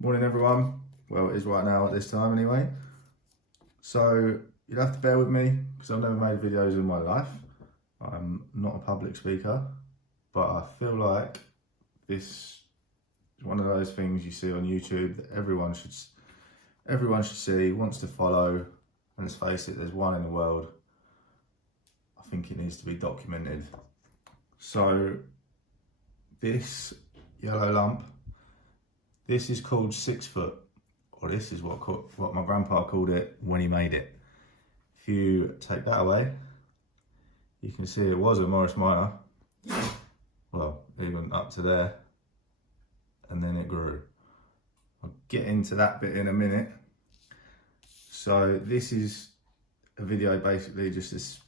Morning everyone. Well, it is right now at this time anyway. So you'll have to bear with me because I've never made videos in my life. I'm not a public speaker, but I feel like this is one of those things you see on YouTube that everyone should see, wants to follow. And let's face it, there's one in the world. I think it needs to be documented. So this yellow lump, this is called 6foot, or this is what my grandpa called it when he made it. If you take that away, you can see it was a Morris Minor, well, even up to there, and then it grew. I'll get into that bit in a minute. So this is a video basically just to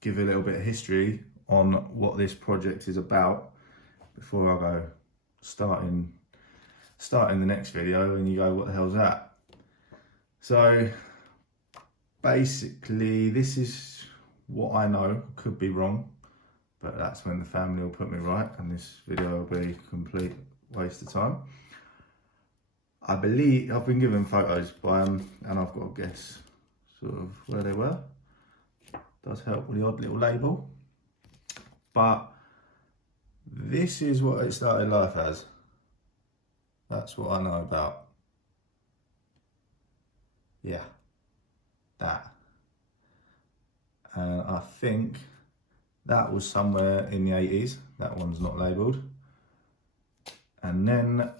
give a little bit of history on what this project is about before I go starting the next video and you go, what the hell's that? So basically this is what I know, could be wrong, but that's when the family will put me right and this video will be a complete waste of time. I believe I've been given photos by them and I've got to guess sort of where they were. Does help with the odd little label, but this is what it started life as. That's what I know about. Yeah, that. And I think that was somewhere in the 80s. That one's not labelled. And then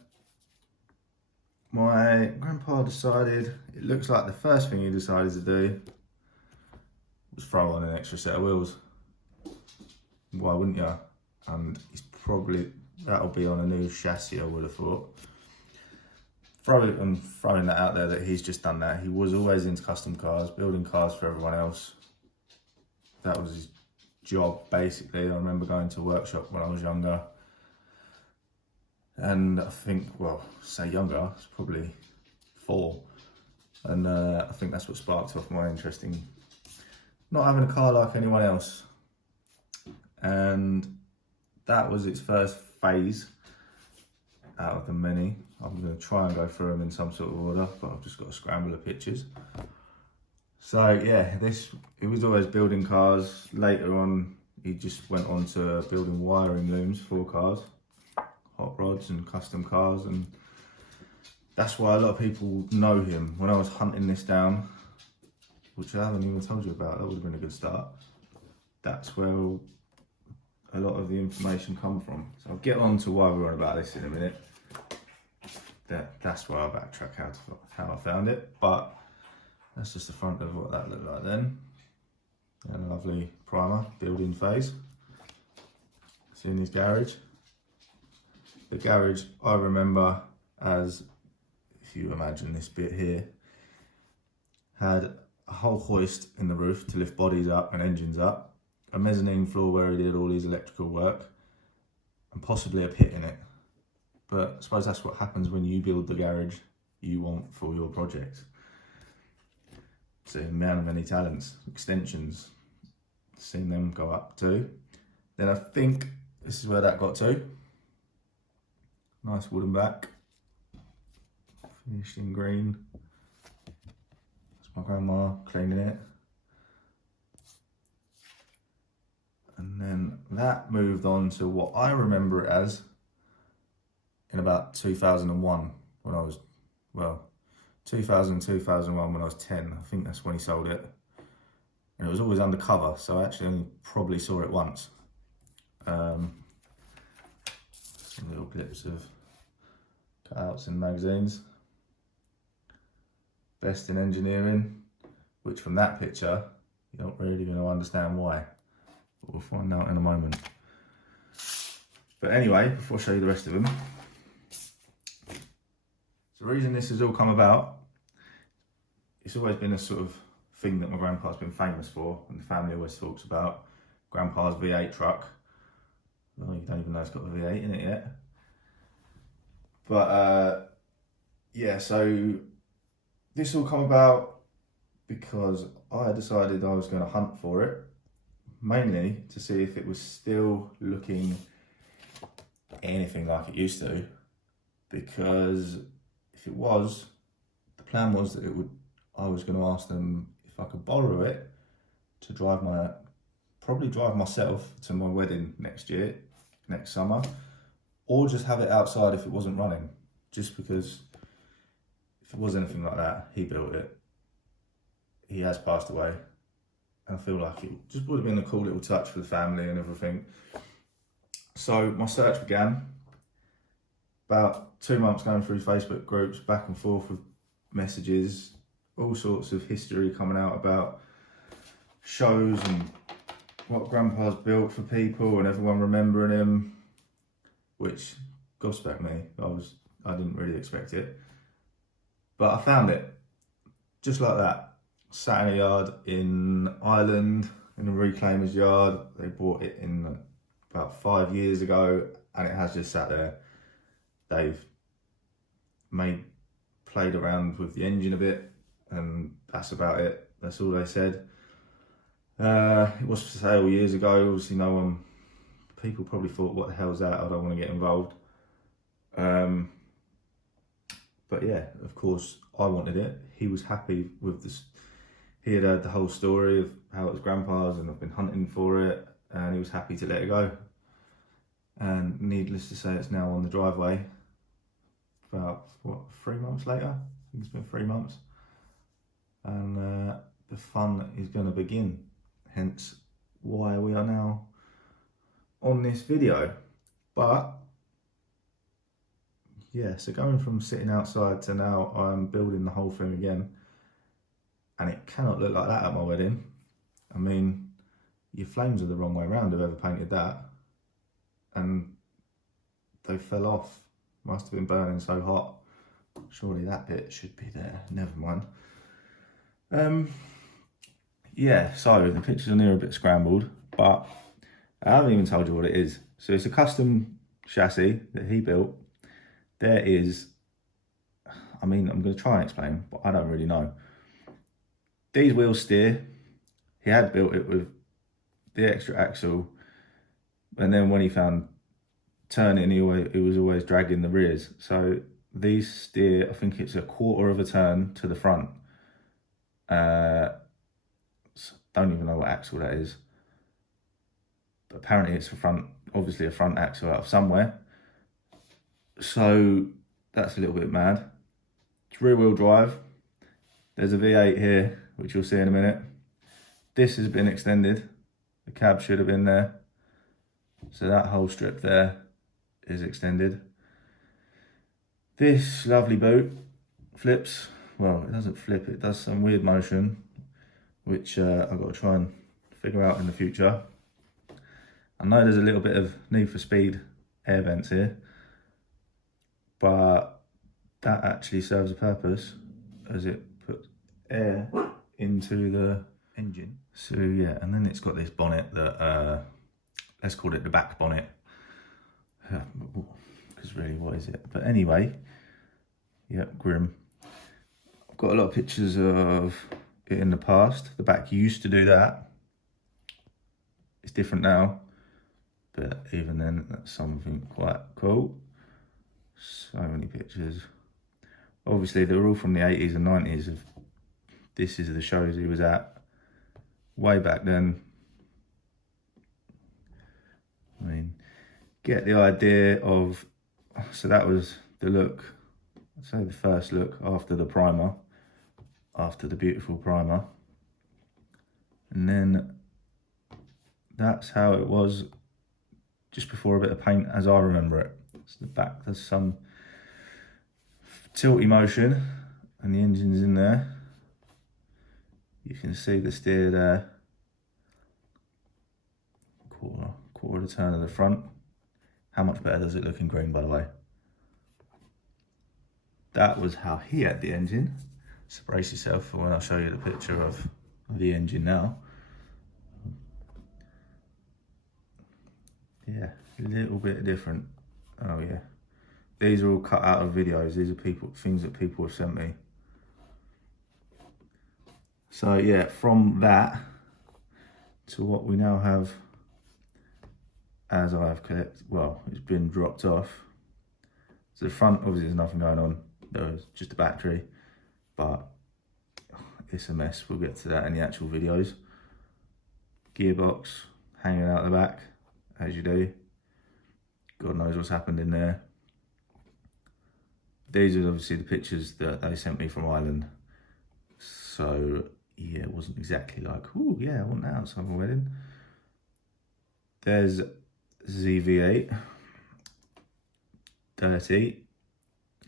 my grandpa decided, it looks like the first thing he decided to do was throw on an extra set of wheels. Why wouldn't you? And he's probably, that'll be on a new chassis, I would have thought. Throwing that out there that he's just done that. He was always into custom cars, building cars for everyone else. That was his job, basically. I remember going to a workshop when I was younger. And I think, well, say younger, it's probably 4. And I think that's what sparked off my interest in not having a car like anyone else. And that was its first phase out of the many. I'm going to try and go through them in some sort of order, but I've just got a scramble of pictures. So yeah, it was always building cars. Later on, he just went on to building wiring looms for cars, hot rods and custom cars, and that's why a lot of people know him. When I was hunting this down, which I haven't even told you about, that would have been a good start. That's where a lot of the information come from. So I'll get on to why we're on about this in a minute. That's why I'll backtrack how I found it, but that's just the front of what that looked like then. And a lovely primer, building phase. It's in his garage. The garage I remember as, if you imagine this bit here, had a whole hoist in the roof to lift bodies up and engines up, a mezzanine floor where he did all his electrical work, and possibly a pit in it. But I suppose that's what happens when you build the garage you want for your project. So man of many talents, extensions, seen them go up too. Then I think this is where that got to. Nice wooden back, finished in green. That's my grandma cleaning it. And then that moved on to what I remember it as in about 2001 when I was, well, 2001 when I was 10. I think that's when he sold it. And it was always undercover, so I actually only probably saw it once. Some little clips of cutouts in magazines. Best in engineering, which from that picture, you're not really going to understand why. But we'll find out in a moment. But anyway, before I show you the rest of them, the reason this has all come about, it's always been a sort of thing that my grandpa's been famous for, and the family always talks about. Grandpa's V8 truck. Well, you don't even know it's got the V8 in it yet. But yeah, so this all come about because I decided I was going to hunt for it, mainly to see if it was still looking anything like it used to, because if it was, the plan was that I was going to ask them if I could borrow it to probably drive myself to my wedding next summer, or just have it outside if it wasn't running, just because if it was anything like that, he built it. He has passed away. And I feel like it just would have been a cool little touch for the family and everything. So my search began. About 2 months going through Facebook groups, back and forth with messages, all sorts of history coming out about shows and what Grandpa's built for people and everyone remembering him, which gobsmacked me. I didn't really expect it. But I found it, just like that. Sat in a yard in Ireland, in a reclaimer's yard. They bought it in about 5 years ago, and it has just sat there. They've played around with the engine a bit, and that's about it. That's all they said. It was for sale years ago. Obviously, people probably thought, what the hell's that? I don't want to get involved. But yeah, of course, I wanted it. He was happy with this. He had heard the whole story of how it was Grandpa's, and I've been hunting for it, and he was happy to let it go. And needless to say, it's now on the driveway. About 3 months later? I think it's been 3 months. And the fun is going to begin. Hence why we are now on this video. But yeah, so going from sitting outside to now I'm building the whole thing again. And it cannot look like that at my wedding. I mean, your flames are the wrong way around, whoever painted that. And they fell off. Must have been burning so hot. Surely that bit should be there. Never mind. Yeah, so the pictures on here are a bit scrambled, but I haven't even told you what it is. So it's a custom chassis that he built. There is, I mean, I'm going to try and explain, but I don't really know. These wheels steer. He had built it with the extra axle, and then when he found turning, he was always dragging the rears. So these steer, I think it's 1/4 of a turn to the front. Don't even know what axle that is, but apparently it's obviously a front axle out of somewhere. So that's a little bit mad. It's rear wheel drive. There's a V8 here, which you'll see in a minute. This has been extended. The cab should have been there. So that whole strip there is extended. This lovely boot flips. Well, it doesn't flip, it does some weird motion, which I've got to try and figure out in the future. I know there's a little bit of Need for Speed air vents here, but that actually serves a purpose as it puts air into the engine. So yeah, and then it's got this bonnet that, let's call it the back bonnet, because really, what is it? But anyway, yep, grim. I've got a lot of pictures of it in the past. The back used to do that. It's different now, but even then, that's something quite cool. So many pictures. Obviously, they're all from the 80s and 90s. This is the shows he was at way back then. I mean, get the idea of, so that was the look, I'd say the first look after the primer, after the beautiful primer. And then that's how it was just before a bit of paint as I remember it. So the back, there's some tilty motion and the engine's in there. You can see the steer there. Quarter of a turn of the front. How much better does it look in green, by the way? That was how he had the engine. So brace yourself for when I show you the picture of the engine now. Yeah, a little bit different. Oh yeah. These are all cut out of videos. These are things that people have sent me. So yeah, from that to what we now have as I've kept, well, it's been dropped off. So the front, obviously there's nothing going on. there was just a battery, but it's a mess. We'll get to that in the actual videos. Gearbox hanging out the back, as you do. God knows what's happened in there. These are obviously the pictures that they sent me from Ireland. So yeah, it wasn't exactly like, oh yeah, I want that outside my wedding. There's ZV8, dirty,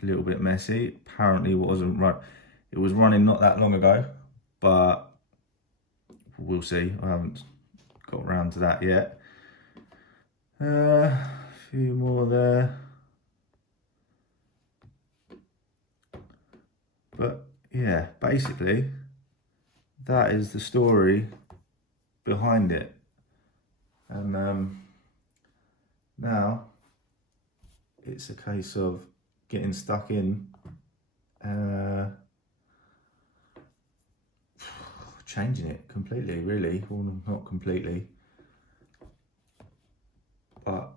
a little bit messy. Apparently it was running not that long ago, but we'll see. I haven't got around to that yet. A few more there. But yeah, basically, that is the story behind it. And now it's a case of getting stuck in, changing it completely, really. Well, not completely, but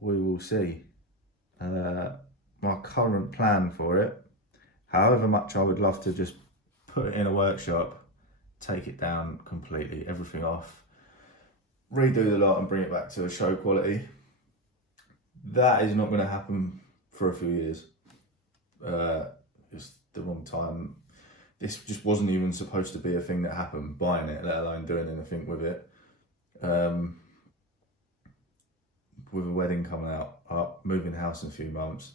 we will see. My current plan for it, however much I would love to just put it in a workshop, take it down completely, everything off, redo the lot and bring it back to a show quality. That is not going to happen for a few years. It's the wrong time. This just wasn't even supposed to be a thing that happened, buying it, let alone doing anything with it. With a wedding coming up, moving house in a few months,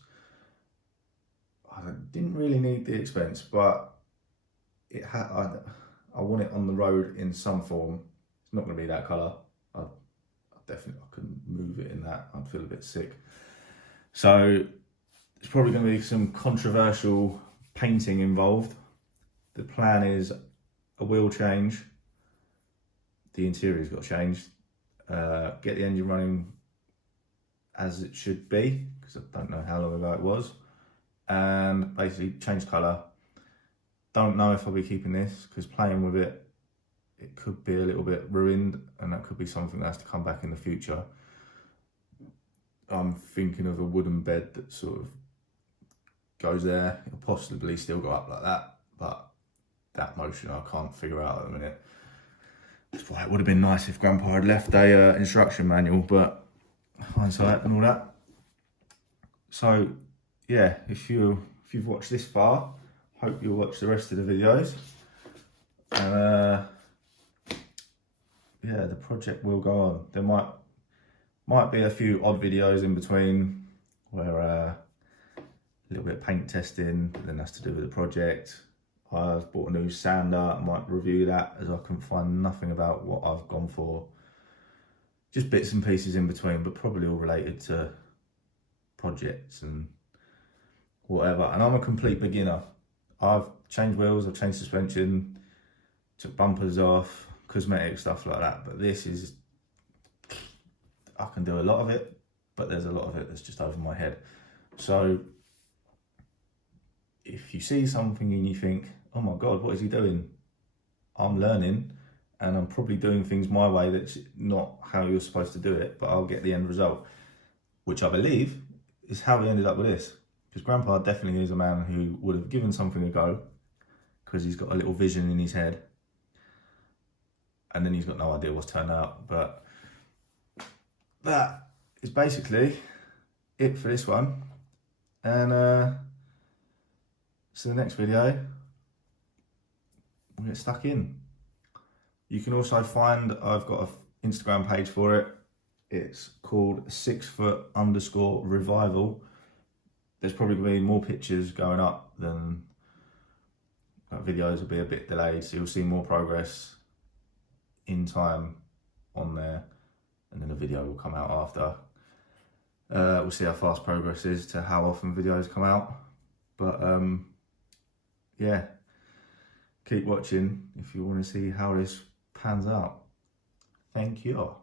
I didn't really need the expense, but I want it on the road in some form. It's not going to be that colour. I couldn't move it in that. I'd feel a bit sick. So there's probably going to be some controversial painting involved. The plan is a wheel change. The interior's got changed. Get the engine running as it should be, because I don't know how long ago it was. And basically change colour. Don't know if I'll be keeping this, because playing with it, it could be a little bit ruined, and that could be something that has to come back in the future. I'm thinking of a wooden bed that sort of goes there. It'll possibly still go up like that, but that motion I can't figure out at the minute. That's why it would have been nice if Grandpa had left a instruction manual, but hindsight and all that. So yeah, if you've watched this far, hope you'll watch the rest of the videos. And yeah, the project will go on. There might be a few odd videos in between where a little bit of paint testing, but then that's to do with the project. I've bought a new sander. I might review that, as I couldn't find nothing about what I've gone for. Just bits and pieces in between, but probably all related to projects and whatever. And I'm a complete beginner. I've changed wheels, I've changed suspension, took bumpers off, cosmetic stuff like that. But this is, I can do a lot of it, but there's a lot of it that's just over my head. So if you see something and you think, oh my God, what is he doing? I'm learning, and I'm probably doing things my way that's not how you're supposed to do it, but I'll get the end result, which I believe is how we ended up with this. Because Grandpa definitely is a man who would have given something a go, because he's got a little vision in his head, and then he's got no idea what's turned out. But that is basically it for this one. And so the next video, we'll get stuck in. You can also find, I've got an Instagram page for it. It's called Sixfoot_revival. There's probably going to be more pictures going up than videos will be a bit delayed. So you'll see more progress in time on there. And then a video will come out after. We'll see how fast progress is to how often videos come out. But yeah, keep watching if you want to see how this pans out. Thank you.